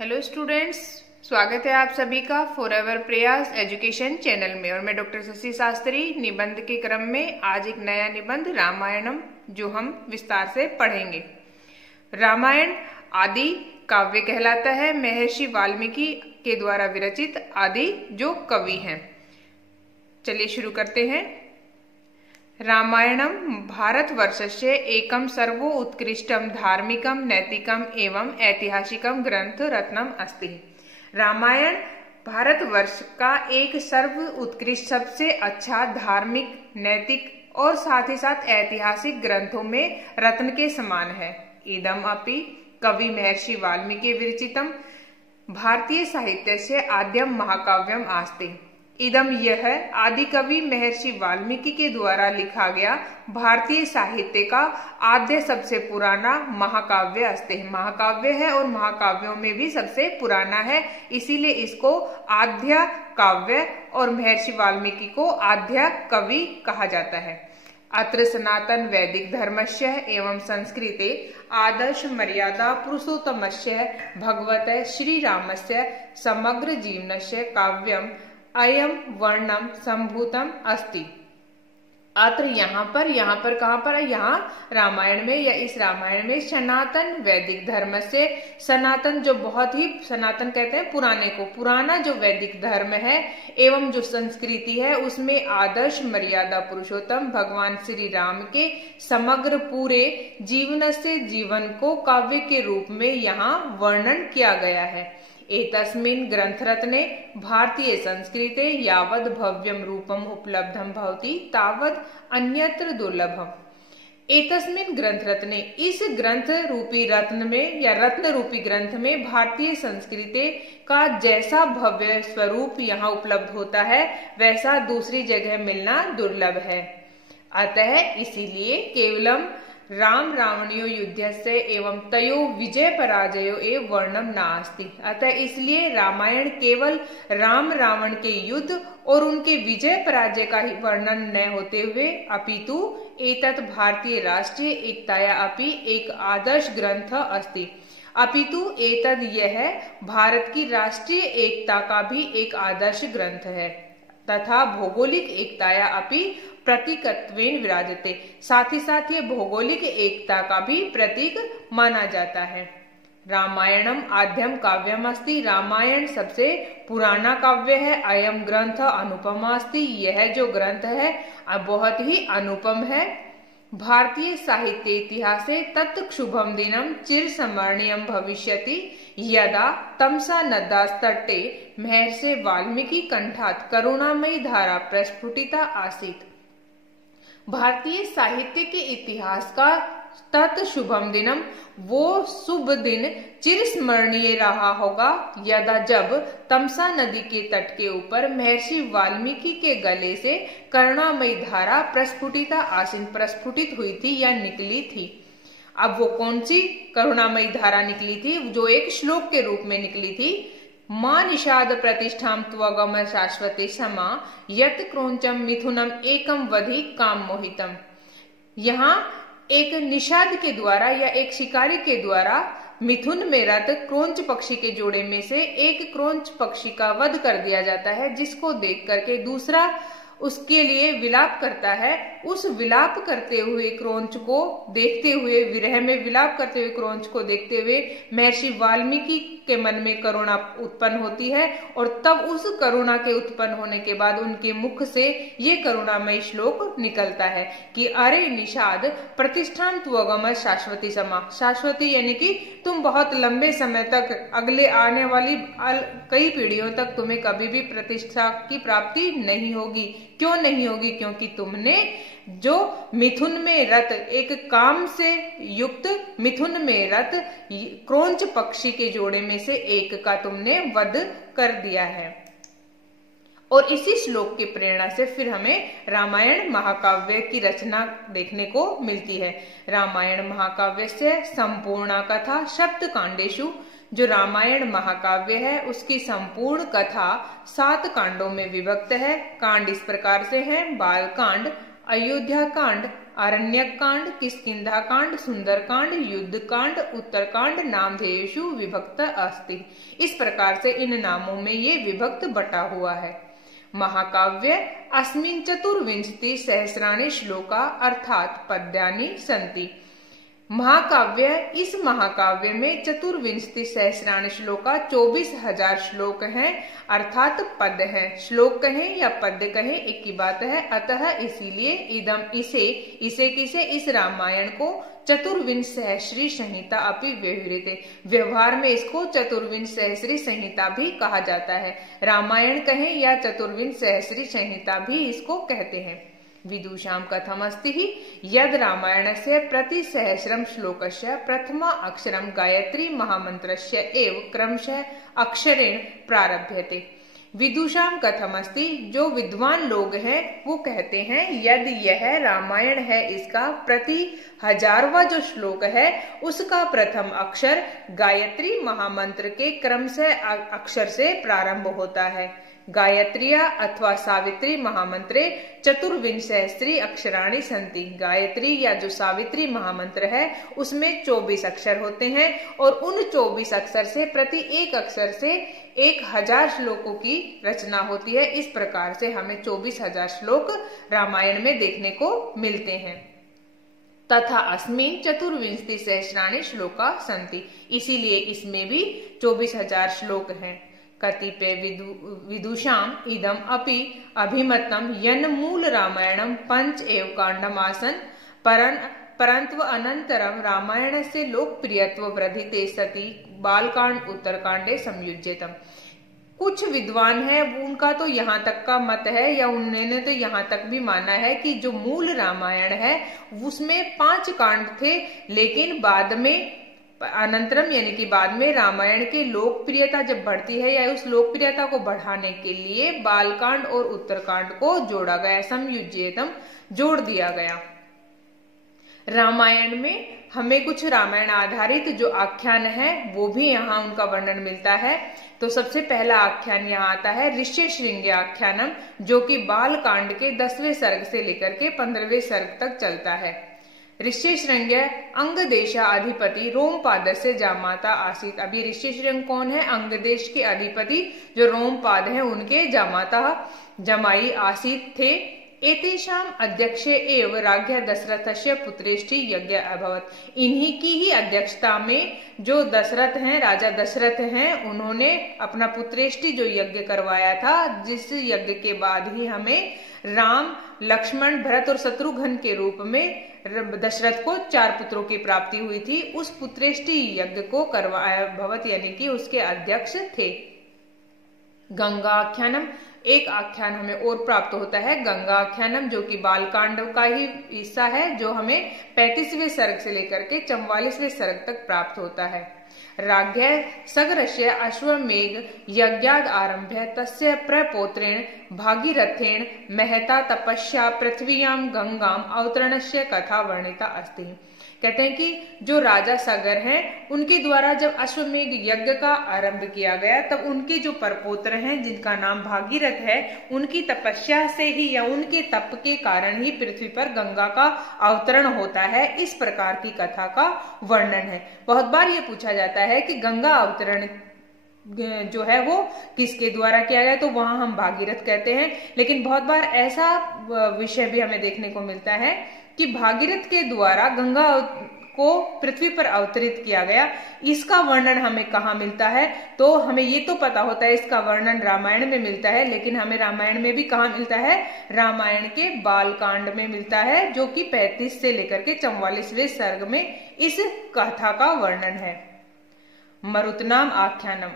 Hello students, स्वागत है आप सभी का फॉरएवर प्रयास एजुकेशन चैनल में। और मैं डॉक्टर शशि शास्त्री निबंध के क्रम में आज एक नया निबंध रामायणम जो हम विस्तार से पढ़ेंगे। रामायण आदि काव्य कहलाता है, महर्षि वाल्मीकि के द्वारा विरचित आदि जो कवि हैं। चलिए शुरू करते हैं। रामायणम भारतवर्षस्य एकम सर्वो उत्कृष्टम धार्मिकम नैतिकम एवं ऐतिहासिकम ग्रंथ रत्नम अस्ति। रामायण भारतवर्ष का एक सर्व उत्कृष्ट, सबसे अच्छा धार्मिक, नैतिक और साथ ही साथ ऐतिहासिक ग्रंथों में रत्न के समान है। इदम अपि कवि महर्षि वाल्मीकि विरचितम भारतीय साहित्य से आद्यम महाकाव्यम आस्ते। इदम यह आदि कवि महर्षि वाल्मीकि के द्वारा लिखा गया भारतीय साहित्य का आद्य सबसे पुराना महाकाव्य अस्ते। महाकाव्य है और महाकाव्यों में भी सबसे पुराना है, इसीलिए इसको आद्य काव्य और महर्षि वाल्मीकि को आद्य कवि कहा जाता है। अत्र सनातन वैदिक धर्मस्य एवं संस्कृते आदर्श मर्यादा पुरुषोत्तमस्य भगवते श्री रामस्य समग्र जीवनस्य काव्यम अयम वर्णम संभूतम अस्ति। अत्र यहाँ पर कहाँ पर है? यहाँ रामायण में या इस रामायण में सनातन वैदिक धर्म से, सनातन जो बहुत ही, सनातन कहते हैं पुराने को, पुराना जो वैदिक धर्म है एवं जो संस्कृति है उसमें आदर्श मर्यादा पुरुषोत्तम भगवान श्री राम के समग्र पूरे जीवन से जीवन को काव्य के रूप में यहाँ वर्णन किया गया है। एतस्मिन् ग्रंथरत्ने भारतीय संस्कृते यावद् भव्यम रूपम उपलब्धम भवति तावद् अन्यत्र दुर्लभम। एतस्मिन् ग्रंथरत्ने, इस ग्रंथ रूपी रत्न में या रत्न रूपी ग्रंथ में भारतीय संस्कृति का जैसा भव्य स्वरूप यहाँ उपलब्ध होता है वैसा दूसरी जगह मिलना दुर्लभ है। अतः इसीलिए केवलम राम रावणियो युद्धस्य एवं तयो विजय पराजयो एवं वर्णम नास्ति। अतः इसलिए रामायण केवल राम रावण के युद्ध और उनके विजय पराजय का ही वर्णन न होते हुए अपितु एतत् भारतीय राष्ट्रीय एकताया अपि एक आदर्श ग्रंथ अस्ति। अपितु एतद यह भारत की राष्ट्रीय एकता का भी एक आदर्श ग्रंथ है तथा भौगोलिक एकताया अपि प्रतीकत्वेन विराजते। साथ ही साथ ये भौगोलिक एकता का भी प्रतीक माना जाता है। रामायणम आद्यम काव्यम अस्ति। रामायण सबसे पुराना काव्य है। अयम ग्रंथ अनुपम अस्ति। यह जो ग्रंथ है बहुत ही अनुपम है। भारतीय साहित्य इतिहासे तत्क्षुभम दिनम चिर स्मरणीयम भविष्यति यदा तमसा नदास्तटे महर्षि वाल्मीकि कंठात करुणामयी धारा प्रस्फुटिता आसीत। भारतीय साहित्य के इतिहास का तत्शुभम दिनम, वो शुभ दिन चिरस्मरणीय रहा होगा यदा जब तमसा नदी के तट के ऊपर महर्षि वाल्मीकि के गले से करुणामयी धारा प्रस्फुटिता आसीन, प्रस्फुटित हुई थी या निकली थी। अब वो कौन सी करुणामयी धारा निकली थी? जो एक श्लोक के रूप में निकली थी। मां निषाद प्रतिष्ठाम त्वगम शाश्वती समा यत क्रोंचम मिथुनम एकम वधि काम मोहितम। यहाँ एक निषाद के द्वारा या एक शिकारी के द्वारा मिथुन में रत क्रोंच पक्षी के जोड़े में से एक क्रोंच पक्षी का वध कर दिया जाता है, जिसको देख करके दूसरा उसके लिए विलाप करता है। उस विलाप करते हुए क्रोंच को देखते हुए, विरह में विलाप करते हुए क्रोंच को देखते हुए महर्षि वाल्मीकि के मन में करुणा उत्पन्न होती है और तब उस करुणा के उत्पन्न होने के बाद उनके मुख से ये करुणामय श्लोक निकलता है कि अरे निषाद प्रतिष्ठान त्वगम शाश्वती समा। शाश्वती यानी कि तुम बहुत लंबे समय तक, अगले आने वाली कई पीढ़ियों तक तुम्हें कभी भी प्रतिष्ठा की प्राप्ति नहीं होगी। क्यों नहीं होगी? क्योंकि तुमने जो मिथुन में रत, एक काम से युक्त मिथुन में रत क्रोंच पक्षी के जोड़े में से एक का तुमने वध कर दिया है। और इसी श्लोक की प्रेरणा से फिर हमें रामायण महाकाव्य की रचना देखने को मिलती है। रामायण महाकाव्य से संपूर्ण कथा सप्त कांडेषु, जो रामायण महाकाव्य है उसकी संपूर्ण कथा 7 कांडों में विभक्त है। कांड इस प्रकार से हैं: बाल कांड, अयोध्या कांड, आरण्यक कांड, किष्किंधा कांड, सुंदर कांड, युद्ध कांड, उत्तरकांड नामधेयेषु विभक्त अस्ति। इस प्रकार से इन नामों में ये विभक्त बटा हुआ है। महाकाव्य अस्मिन् 24 सहस्राणि श्लोका अर्थात पद्यानि सन्ति। महाकाव्य, इस महाकाव्य में 24 सहस्राणि श्लोका 24,000 श्लोक हैं अर्थात पद हैं। श्लोक कहें या पद कहें एक ही बात है। अतः इसीलिए इदम इसे किसे इस रामायण को 24 सहस्री संहिता अपि व्यवहृते, व्यवहार में इसको 24 सहस्री संहिता भी कहा जाता है। रामायण कहें या 24 सहस्री संहिता भी इसको कहते हैं। विदुषां कथमस्ति हि यद रामायणस्य प्रतिसहस्रं श्लोकस्य प्रथम अक्षरं गायत्री महामन्त्रस्य एव क्रमशः अक्षरेण प्रारभ्यते। विदुषां कथमस्ति, जो विद्वान लोग हैं वो कहते हैं यदि यह रामायण है इसका प्रति 1000वां जो श्लोक है उसका प्रथम अक्षर गायत्री महामंत्र के क्रम से अक्षर से प्रारंभ होता है। गायत्रिया अथवा सावित्री महामंत्रे 24 सहस्री अक्षराणि सन्ति। गायत्री या जो सावित्री महामंत्र है उसमें 24 अक्षर होते हैं और उन 24 अक्षर से प्रति एक अक्षर से 1000 श्लोकों की रचना होती है। इस प्रकार से हमें 24,000 श्लोक रामायण में देखने को मिलते हैं। तथा अस्मिन् 24 सहस्राणि श्लोका सन्ति, इसीलिए इसमें भी 24,000 श्लोक हैं। कतिपय विदुषाम इदम अपि अभिमतम यन मूल रामायणम 5 एव कांडमासन परंतु अनंतरम रामायण से लोकप्रियत्व वर्धिते सति बालकांड उत्तरकांडे संयुज्यतम। कुछ विद्वान हैं उनका तो यहाँ तक का मत है या उन्होंने तो यहाँ तक भी माना है कि जो मूल रामायण है उसमें 5 कांड थे, लेकिन बाद में अनंतरम यानी कि बाद में रामायण की लोकप्रियता जब बढ़ती है या उस लोकप्रियता को बढ़ाने के लिए बालकांड और उत्तरकांड को जोड़ा गया, समयुज्यतम जोड़ दिया गया। रामायण में हमें कुछ रामायण आधारित जो आख्यान है वो भी यहाँ उनका वर्णन मिलता है। तो सबसे पहला आख्यान यहाँ आता है ऋष्यशृंग आख्यानम, जो कि बालकांड के 10वें सर्ग से लेकर के 15वें सर्ग तक चलता है। ऋष्यशृंग अंगदेशा अधिपति रोमपाद से जामाता आसीत। अभी ऋष्यशृंग कौन है? अंगदेश के अधिपति जो रोमपाद हैं उनके जामाता जमाई आसीत थे। एतेषाम अध्यक्ष एव राज्ञा दशरथस्य पुत्रेष्टि यज्ञ अभवत। इन्हीं की ही अध्यक्षता में जो दशरथ हैं, राजा दशरथ हैं, उन्होंने अपना पुत्रेष्टि जो यज्ञ करवाया था, जिस यज्ञ के बाद ही हमें राम, लक्ष्मण, भरत और शत्रुघ्न के रूप में दशरथ को 4 पुत्रों की प्राप्ति हुई थी। उस पुत्रेष्टि यज्ञ को करवाया भवत यानी कि उसके अध्यक्ष थे। गंगा आख्यानम, एक आख्यान हमें और प्राप्त होता है गंगा आख्यानम, जो कि बालकांड का ही हिस्सा है, जो हमें 35वें सर्ग से लेकर के 44वें सर्ग तक प्राप्त होता है। राज्ञ सगरस्य अश्वमेघ यज्ञाद आरभ्य तस्य प्रपौत्रेण भागीरथेन महता तपस्या पृथ्वीयां गंगाम अवतरणस्य कथा वर्णिता अस्ति। कहते हैं कि जो राजा सगर हैं उनके द्वारा जब अश्वमेघ यज्ञ का आरंभ किया गया तब उनके जो परपौत्र हैं जिनका नाम भागीरथ है, उनकी तपस्या से ही या उनके तप के कारण ही पृथ्वी पर गंगा का अवतरण होता है। इस प्रकार की कथा का वर्णन है। बहुत बार ये पूछा जाता है कि गंगा अवतरण जो है वो किसके द्वारा किया गया, तो वहां हम भागीरथ कहते हैं। लेकिन बहुत बार ऐसा विषय भी हमें देखने को मिलता है कि भागीरथ के द्वारा गंगा को पृथ्वी पर अवतरित किया गया। इसका वर्णन हमें कहाँ मिलता है? तो हमें ये तो पता होता है इसका वर्णन रामायण में मिलता है, लेकिन हमें रामायण में भी कहाँ मिलता है? रामायण के बालकांड में मिलता है, जो कि 35 से लेकर के 44वें सर्ग में इस कथा का वर्णन है। मरुतनाम आख्यानम,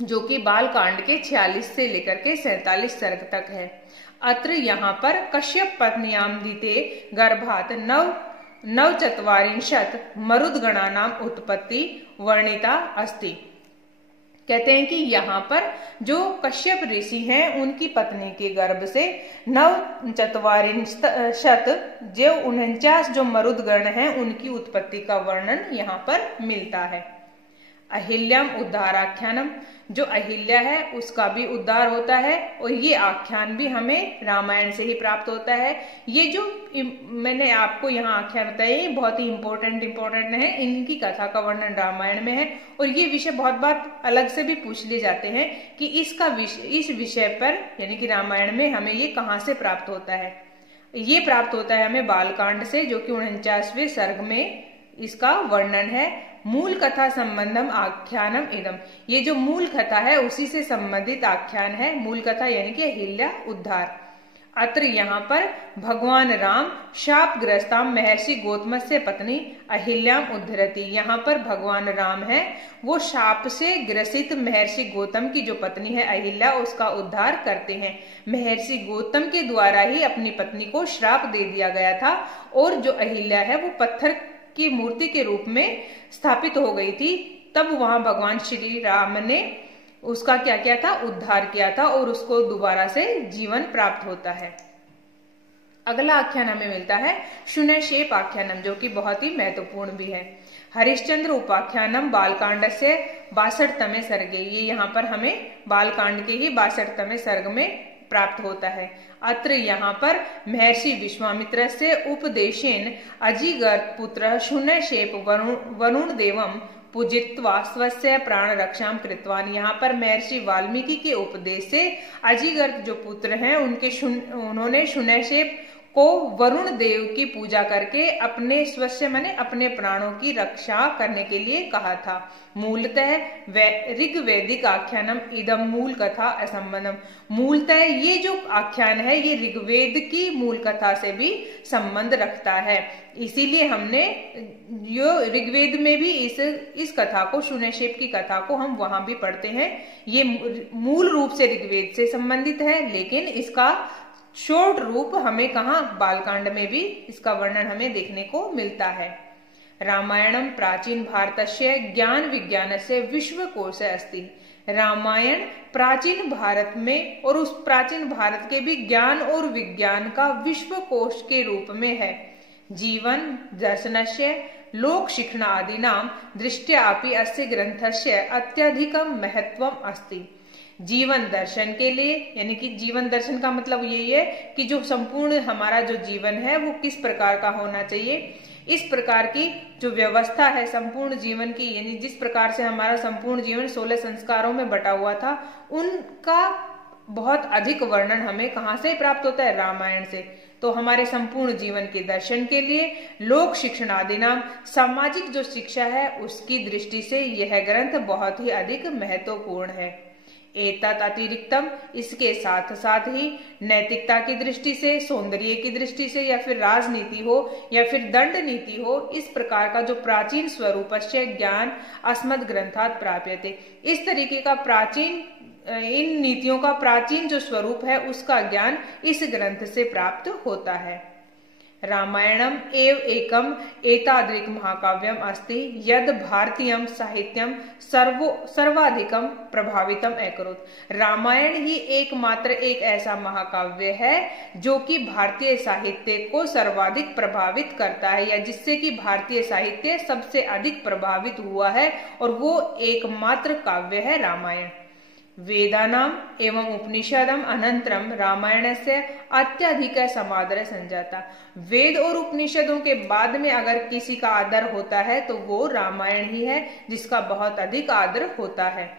जो कि बालकांड के 46 से लेकर के 47 सर्ग तक है। अत्र यहाँ पर कश्यप पत्न्याम दीते गर्भात 9 मरुदगणानाम उत्पत्ति वर्णिता अस्ति। कहते हैं कि यहाँ पर जो कश्यप ऋषि हैं उनकी पत्नी के गर्भ से 9 जो 49 जो मरुदगण हैं उनकी उत्पत्ति का वर्णन यहाँ पर मिलता है। अहिल्याम उद्धाराख्यानम, जो अहिल्या है उसका भी उद्धार होता है, और ये आख्यान भी हमें रामायण से ही प्राप्त होता है। ये जो मैंने आपको यहाँ आख्यान बताए बहुत ही इम्पोर्टेंट है, इनकी कथा का वर्णन रामायण में है। और ये विषय बहुत बार अलग से भी पूछ लिए जाते हैं कि इस विषय पर यानी कि रामायण में हमें ये कहाँ से प्राप्त होता है। ये प्राप्त होता है हमें बालकांड से, जो कि 49वें सर्ग में इसका वर्णन है। मूल कथा संबंधम आख्यानम इदम, ये जो मूल कथा है उसी से संबंधित आख्यान है। मूल कथा यानी कि अहिल्या उद्धार। अत्र यहाँ पर भगवान राम शापग्रस्ताम महर्षि गौतमस्य पत्नी अहिल्याम उद्धरति, यहाँ पर भगवान राम है वो शाप से ग्रसित महर्षि गौतम की जो पत्नी है अहिल्या उसका उद्धार करते हैं। महर्षि गौतम के द्वारा ही अपनी पत्नी को श्राप दे दिया गया था, और जो अहिल्या है वो पत्थर की मूर्ति के रूप में स्थापित हो गई थी। तब वहां भगवान श्री राम ने उसका क्या किया था, उद्धार किया था, और उसको दोबारा से जीवन प्राप्त होता है। अगला आख्यान हमें मिलता है शुनशेप आख्यानम, जो कि बहुत ही महत्वपूर्ण भी है। हरिश्चंद्र उपाख्यानम बालकांड से 62वें सर्गे, ये यहाँ पर हमें बालकांड के ही 62वें सर्ग में प्राप्त होता है। अत्र यहाँ पर महर्षि विश्वामित्र से उपदेशेन अजिगर्त पुत्र शुनशेप वरुण देवम पूजित्वा स्वस्य प्राण रक्षाम कृतवान, यहाँ पर महर्षि वाल्मीकि के उपदेश से अजिगर्त जो पुत्र हैं उन्होंने शुनशेप को वरुण देव की पूजा करके अपने स्वस्य माने अपने प्राणों की रक्षा करने के लिए कहा था। मूलतः ऋग्वैदिक आख्यानम इदम मूल कथा असंबंधम, मूलतः ये जो आख्यान है ये ऋग्वेद की मूल कथा से भी संबंध रखता है। इसीलिए हमने यो ऋग्वेद में भी इस कथा को, शुनशेप की कथा को हम वहां भी पढ़ते हैं। ये मूल रूप से ऋग्वेद से संबंधित है, लेकिन इसका शॉर्ट रूप हमें कहा, बालकांड में भी इसका वर्णन हमें देखने को मिलता है। रामायणम प्राचीन भारतस्य ज्ञान विज्ञानस्य विश्वकोश अस्ति, रामायण प्राचीन भारत में और उस प्राचीन भारत के भी ज्ञान और विज्ञान का विश्वकोश के रूप में है। जीवन दर्शनस्य लोक शिक्षण आदि नाम दृष्टया अपि अस्य ग्रंथस्य अत्यधिकम महत्वम अस्ति, जीवन दर्शन के लिए, यानी कि जीवन दर्शन का मतलब यही है कि जो संपूर्ण हमारा जो जीवन है वो किस प्रकार का होना चाहिए। इस प्रकार की जो व्यवस्था है संपूर्ण जीवन की, यानी जिस प्रकार से हमारा संपूर्ण जीवन 16 संस्कारों में बटा हुआ था, उनका बहुत अधिक वर्णन हमें कहाँ से प्राप्त होता है, रामायण से। तो हमारे संपूर्ण जीवन के दर्शन के लिए लोक शिक्षण आदि नाम सामाजिक जो शिक्षा है उसकी दृष्टि से यह ग्रंथ बहुत ही अधिक महत्वपूर्ण है। एतत् अतिरिक्तम, इसके साथ साथ ही नैतिकता की दृष्टि से, सौंदर्य की दृष्टि से, या फिर राजनीति हो या फिर दंड नीति हो, इस प्रकार का जो प्राचीन स्वरूपस्य ज्ञान अस्मद् ग्रंथात् प्राप्यते, इस तरीके का प्राचीन, इन नीतियों का प्राचीन जो स्वरूप है उसका ज्ञान इस ग्रंथ से प्राप्त होता है। रामायणम एव एकम एतादृक् महाकाव्यम अस्ति यद भारतीयम साहित्यम सर्वाधिकम प्रभावितम अकरोत्, रामायण ही एकमात्र एक ऐसा महाकाव्य है जो कि भारतीय साहित्य को सर्वाधिक प्रभावित करता है, या जिससे कि भारतीय साहित्य सबसे अधिक प्रभावित हुआ है, और वो एकमात्र काव्य है रामायण। वेदानाम एवं उपनिषदम अनंतरम रामायण से अत्यधिक समादर संजाता, वेद और उपनिषदों के बाद में अगर किसी का आदर होता है तो वो रामायण ही है जिसका बहुत अधिक आदर होता है।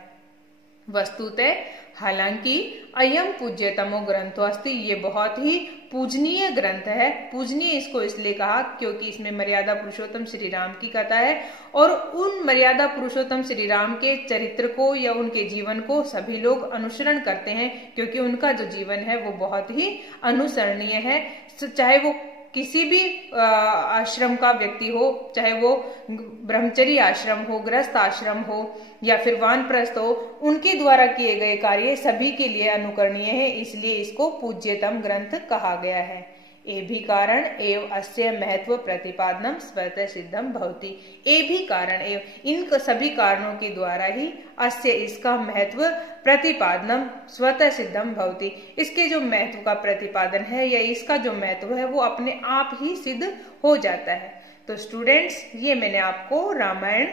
वस्तुतः हालांकि अयम पूज्यतमो ग्रंथो अस्ति, ये बहुत ही पूजनीय ग्रंथ है। पूजनीय इसको इसलिए कहा क्योंकि इसमें मर्यादा पुरुषोत्तम श्री राम की कथा है, और उन मर्यादा पुरुषोत्तम श्री राम के चरित्र को या उनके जीवन को सभी लोग अनुसरण करते हैं, क्योंकि उनका जो जीवन है वो बहुत ही अनुसरणीय है। चाहे वो किसी भी आश्रम का व्यक्ति हो, चाहे वो ब्रह्मचर्य आश्रम हो, गृहस्थ आश्रम हो या फिर वानप्रस्थ हो, उनके द्वारा किए गए कार्य सभी के लिए अनुकरणीय है, इसलिए इसको पूज्यतम ग्रंथ कहा गया है। ए भी कारण एव अस्य महत्व प्रतिपादनम स्वतः सिद्धम भवति, ए भी कारण एव, इन सभी कारणों के द्वारा ही अस्य इसका महत्व प्रतिपादनम स्वतः सिद्धम भवति, इसके जो महत्व का प्रतिपादन है या इसका जो महत्व है वो अपने आप ही सिद्ध हो जाता है। तो स्टूडेंट्स, ये मैंने आपको रामायण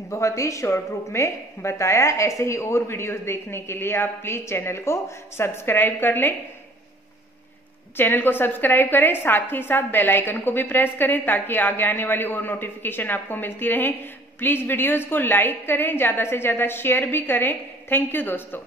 बहुत ही शॉर्ट रूप में बताया। ऐसे ही और वीडियोस देखने के लिए आप प्लीज चैनल को सब्सक्राइब कर लें। चैनल को सब्सक्राइब करें, साथ ही साथ बेल आइकन को भी प्रेस करें ताकि आगे आने वाली और नोटिफिकेशन आपको मिलती रहे। प्लीज वीडियोस को लाइक करें, ज्यादा से ज्यादा शेयर भी करें। थैंक यू दोस्तों।